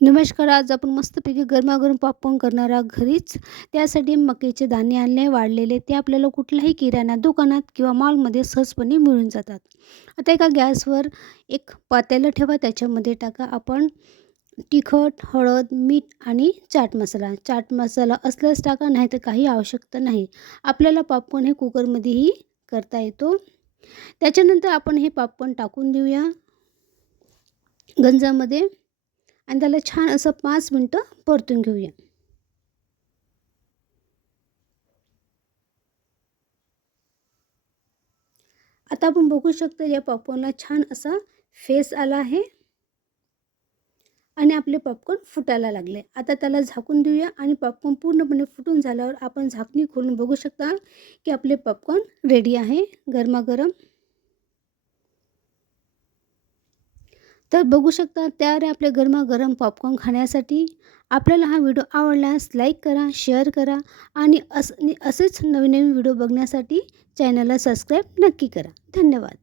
नमस्कार. आज आपण मस्तपैकी गरमागरम पॉपकॉर्न करणार आहोत घरीच. त्यासाठी मक्याचे दाणे आणले वाळलेले. ते आपल्याला कुठल्याही किराणा दुकानात किंवा मॉलमध्ये सहजपणे मिळून जातात. आता एका गॅसवर एक पातेलं ठेवा. त्याच्यामध्ये टाका आपण तिखट, हळद, मीठ आणि चाट मसाला. चाट मसाला असल्यास टाका, नाहीतर काही आवश्यकता नाही. आपल्याला पॉपकॉर्न हे कुकरमध्येही करता येतो. त्याच्यानंतर आपण हे पॉपकॉर्न टाकून देऊया गंजामध्ये आणि त्याला छान असं 5 मिनटं परतून घेऊया. आता आपण बघू शकतो या पॉपकॉर्नला छान असा फेस आला आहे आणि आपले पॉपकॉर्न फुटायला लागले. आता त्याला झाकून देऊया आणि पॉपकॉर्न पूर्णपणे फुटून झाल्यावर आपण झाकणी खोलून बघू शकता की आपले पॉपकॉर्न रेडी आहे गरमागरम. तर बघू शकता तयार आहे आपले गरमागरम पॉपकॉर्न खाण्यासाठी. आपल्याला हा व्हिडिओ आवडल्यास लाईक करा, शेअर करा आणि असेच नवीन नवीन व्हिडिओ बघण्यासाठी चॅनलला सबस्क्राईब नक्की करा. धन्यवाद.